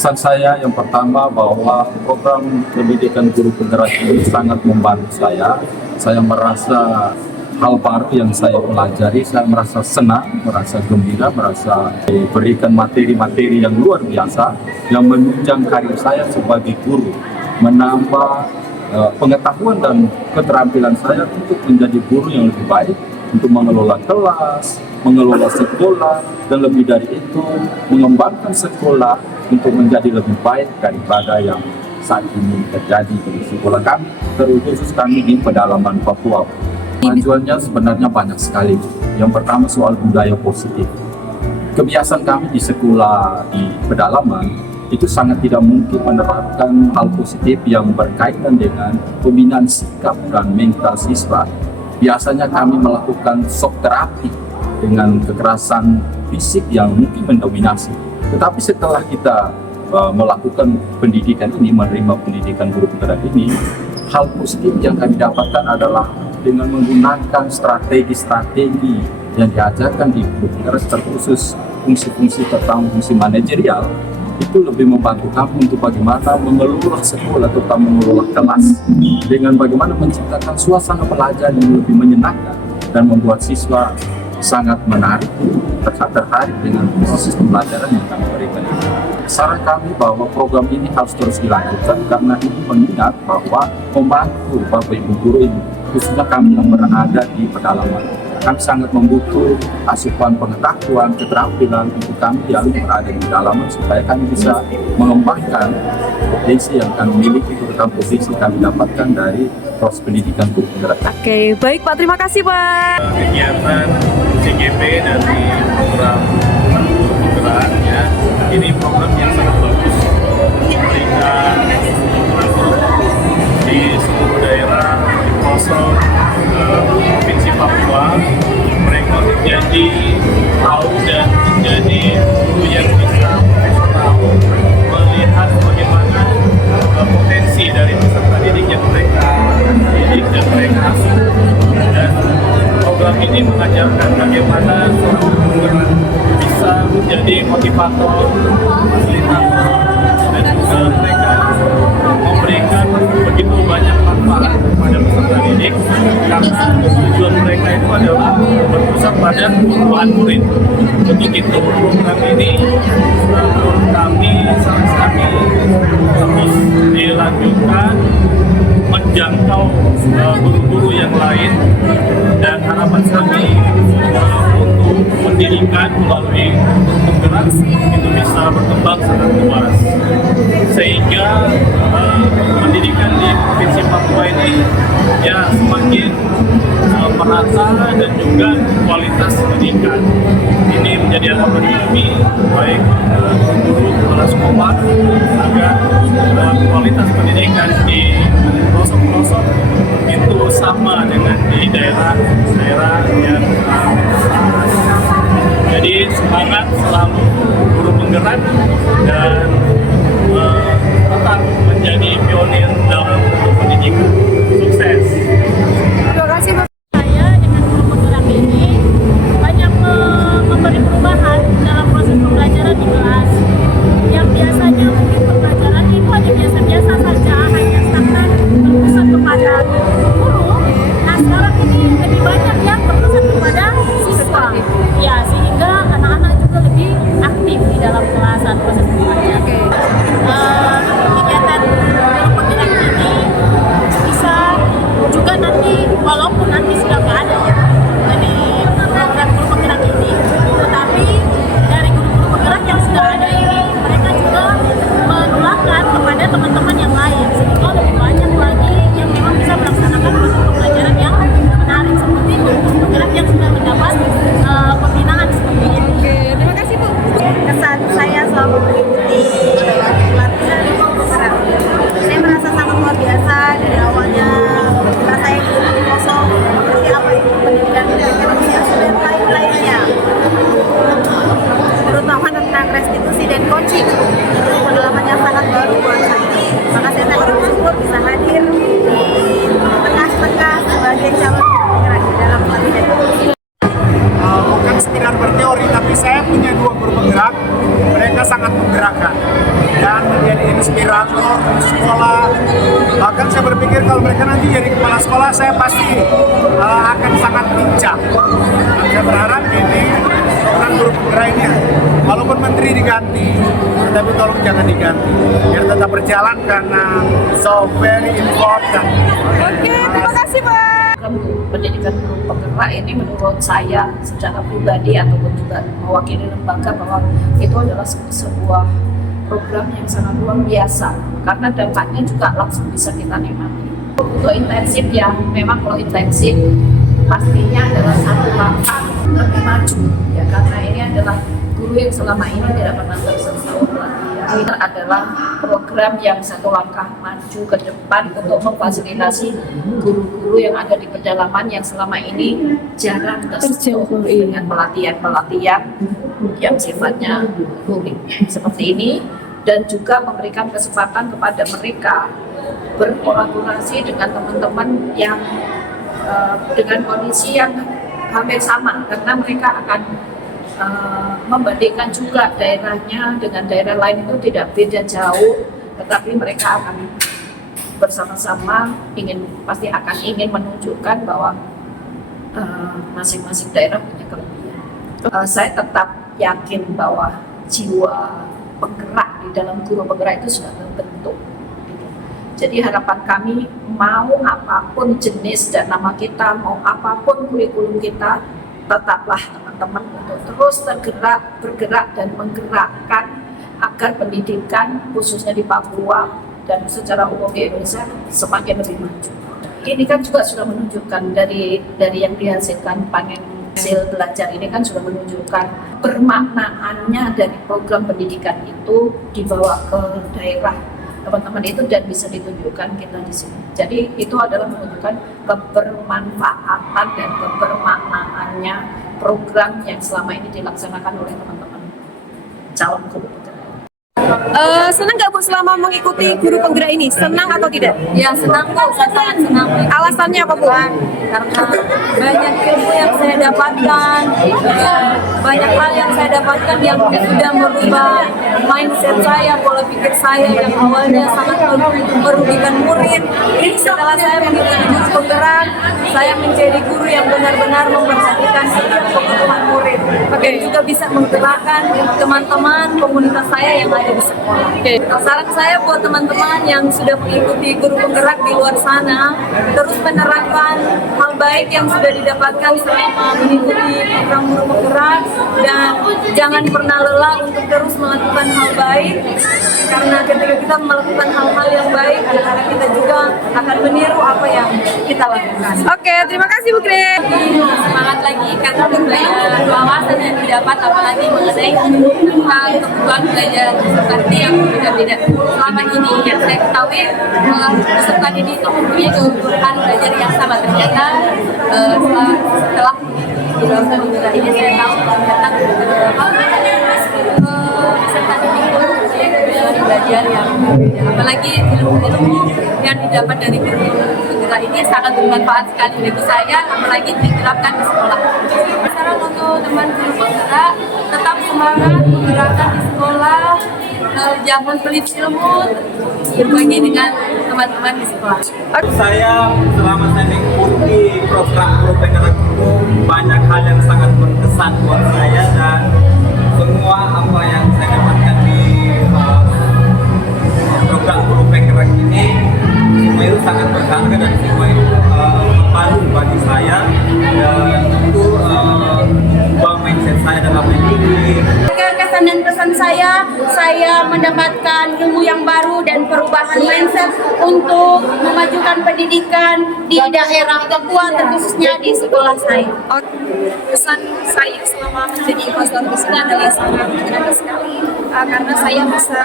Kesan saya yang pertama bahwa program pendidikan guru penggerak ini sangat membantu saya. Saya merasa hal baru yang saya pelajari, saya merasa senang, merasa gembira, merasa diberikan materi-materi yang luar biasa yang menunjang karir saya sebagai guru, menambah pengetahuan dan keterampilan saya untuk menjadi guru yang lebih baik, untuk mengelola kelas, mengelola sekolah, dan lebih dari itu mengembangkan sekolah untuk menjadi lebih baik daripada yang saat ini terjadi di sekolah kami, terkhusus kami di pedalaman Papua. Kemajuannya sebenarnya banyak sekali. Yang pertama soal budaya positif. Kebiasaan kami di sekolah di pedalaman itu sangat tidak mungkin menerapkan hal positif yang berkaitan dengan pembinaan sikap dan mental siswa. Biasanya kami melakukan shock terapi dengan kekerasan fisik yang mungkin mendominasi. Tetapi setelah kita melakukan pendidikan ini, menerima pendidikan guru penggerak ini, hal positif yang kami dapatkan adalah dengan menggunakan strategi-strategi yang diajarkan di guru penggerak, terkhusus fungsi-fungsi terutama fungsi manajerial, itu lebih membantu kami untuk bagaimana mengelola sekolah, terutama mengelola kelas, dengan bagaimana menciptakan suasana pelajaran yang lebih menyenangkan dan membuat siswa sangat menarik, tertarik dengan proses pembelajaran yang kami berikan. Saran kami bahwa program ini harus terus dilanjutkan karena ini mengingat bahwa membantu Bapak Ibu guru ini, khususnya kami yang berada di pedalaman. Kami sangat membutuh asupan pengetahuan, keterampilan untuk kami yang berada di pedalaman supaya kami bisa mengembangkan potensi yang kami miliki, terutama posisi kami dapatkan dari proses pendidikan guru penggerak. Oke, baik Pak, terima kasih Pak. Kegiatan CGP dari program guru penggerak ya, ini program yang sangat bagus, memberikan guru di seluruh daerah di pelosok provinsi Papua. Mereka menjadi tahu dan menjadi guru yang bisa profesional, melihat bagaimana potensi dari peserta didik yang mereka didik dan mereka asuh. Dan program ini mengajarkan bagaimana seorang guru penggerak bisa menjadi motivator, fasilitator, dan juga mereka memberikan begitu banyak manfaat kepada peserta didik karena tujuan mereka itu adalah berpusat pada perubahan murid. Untuk itu program ini menurut kami terus dilanjutkan, menjangkau guru-guru yang lain, dan harapan kami untuk pendidikan melalui guru penggerak itu bisa berkembang sangat luas sehingga pendidikan di Provinsi Papua ini ya semakin merata dan juga kualitas pendidikan ini menjadi harapan kami, baik guru kepala sekolah agar kualitas pendidikan di pelosok-pelosok itu sama dengan di daerah-daerah yang jadi semangat selalu guru penggerak dan tetap menjadi pionir dalam pendidikan. Sukses. Terima kasih Pak. Saya dengan guru penggerak ini banyak memberi perubahan dalam proses pembelajaran di kelas. Yang biasanya mungkin pembelajaran itu hanya biasa-biasa saja, hanya stagnan berpusat kepada guru. Nah sekarang ini lebih banyak yang berpusat kepada siswa. Ya sehingga anak-anak juga lebih aktif di dalam kelas saat proses pembelajaran. Kegiatan guru penggerak ini bisa juga nanti walaupun nanti sudah nggak ada ya dari program guru penggerak ini, tetapi dari guru-guru penggerak yang sudah ada ini mereka juga menularkan kepada teman-teman yang lain sehingga lebih banyak lagi yang memang bisa melaksanakan proses pembelajaran yang menarik seperti guru penggerak yang sudah mendapat pembinaan seperti ini. Oke, terima kasih Bu. Kesan saya selama mengikuti teori, tapi saya punya 2 guru penggerak. Mereka sangat menggerakkan dan menjadi inspirator di sekolah. Bahkan saya berpikir kalau mereka nanti jadi kepala sekolah, saya pasti akan sangat lincah. Dan saya berharap ini program guru penggerak ini, walaupun menteri diganti, tapi tolong jangan diganti, biar tetap berjalan karena so very important. Oke, terima kasih Pak. Pendidikan guru penggerak ini menurut saya secara pribadi ataupun juga mewakili lembaga bahwa itu adalah sebuah program yang sangat luar biasa karena dampaknya juga langsung bisa kita nikmati. Untuk intensif ya, memang kalau intensif pastinya adalah satu langkah lebih maju ya, karena ini adalah guru yang selama ini tidak pernah tersentuh pelatihan. Ini adalah program yang satu langkah maju ke depan untuk memfasilitasi guru-guru yang ada di pedalaman yang selama ini jarang tersentuh dengan pelatihan-pelatihan yang sifatnya luring seperti ini, dan juga memberikan kesempatan kepada mereka berkolaborasi dengan teman-teman yang dengan kondisi yang hampir sama, karena mereka akan membandingkan juga daerahnya dengan daerah lain itu tidak beda jauh, tetapi mereka akan bersama-sama pasti akan ingin menunjukkan bahwa masing-masing daerah punya kelebihan. Saya tetap yakin bahwa jiwa penggerak di dalam guru penggerak itu sudah terbentuk. Jadi harapan kami, mau apapun jenis dan nama kita, mau apapun kurikulum kita, tetaplah teman-teman untuk terus bergerak dan menggerakkan agar pendidikan khususnya di Papua dan secara umum di Indonesia semakin lebih maju. Ini kan juga sudah menunjukkan dari yang dihasilkan panen hasil belajar ini kan sudah menunjukkan bermaknaannya dari program pendidikan itu dibawa ke daerah teman-teman itu dan bisa ditunjukkan kita di sini. Jadi itu adalah menunjukkan kebermanfaatan dan kebermaknaannya program yang selama ini dilaksanakan oleh teman-teman calon guru penggerak. Senang nggak Bu selama mengikuti guru penggerak ini? Senang atau tidak? Ya senang kok, saya sangat senang. Alasannya apa Bu? Karena banyak ilmu yang saya dapatkan, banyak hal yang saya dapatkan yang sudah merubah mindset saya, pola pikir saya yang awalnya sangat merugikan murid. Setelah saya mengikuti guru penggerak, saya menjadi guru yang benar-benar memperhatikan setiap kebutuhan murid. Dan juga bisa menggerakkan teman-teman komunitas saya yang ada di sekolah. Saran saya buat teman-teman yang sudah mengikuti guru penggerak di luar sana, terus menerapkan hal baik yang sudah didapatkan selama mengikuti program guru penggerak, dan jangan pernah lelah untuk terus melakukan hal baik, karena ketika kita melakukan hal-hal yang baik, karena kita juga akan meniru apa yang kita lakukan. Oke, terima kasih Bu Gre. Semangat lagi karena banyak wawasan yang didapat, apalagi mengenai tentang kebutuhan belajar seperti yang beda-beda. Selama ini yang saya ketahui peserta ini itu mempunyai kebutuhan belajar yang sama. Ternyata setelah penggerak ini saya tahu ternyata peserta ini mempunyai belajar yang berbeda. Apalagi ilmu-ilmu yang didapat dari guru penggerak ini sangat bermanfaat sekali bagi saya, apalagi diterapkan di sekolah. Saran untuk teman guru penggerak, tetap semangat menggerakkan di sekolah, jangan pelit ilmu, berbagi dengan teman-teman di sekolah. Saya selama saya mengikuti program guru penggerak itu banyak hal yang sangat berkesan buat saya, dan semua apa yang saya dapatkan di program guru penggerak ini semua itu sangat berharga dan semua itu baru bagi saya, dan itu mengubah mindset saya dalam mendidik. Kesan dan pesan saya mendapatkan ilmu yang baru dan perubahan mindset untuk memajukan pendidikan di daerah Papua, terkhususnya di sekolah saya. Pesan saya selama menjadi pastor di sini adalah sangat berharga sekali, karena saya bisa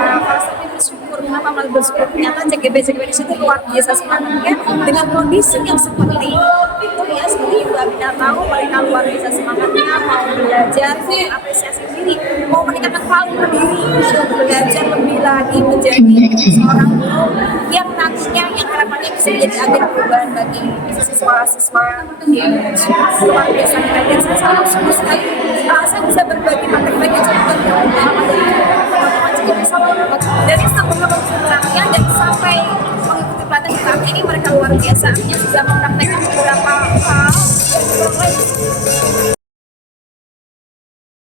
merasa bersyukur. Kenapa malah bersyukur? Ternyata CGB di situ luar biasa semangatnya dengan kondisi yang seperti itu ya, seperti Ibu Amina tahu mereka luar biasa semangatnya, mau belajar, apresiasi diri, mau meningkatkan kualitas diri untuk belajar lebih lagi menjadi seorang guru yang nantinya yang harapannya bisa menjadi agen perubahan bagi siswa-siswa di Indonesia. Luar biasa keren, saya sangat senang sekali. Saya bisa berbagi materi aja dengan teman-teman CGP sama dari sebelum pelatihan dan sampai mengikuti pelatihan saat ini mereka luar biasa. Artinya sudah mempraktekkan beberapa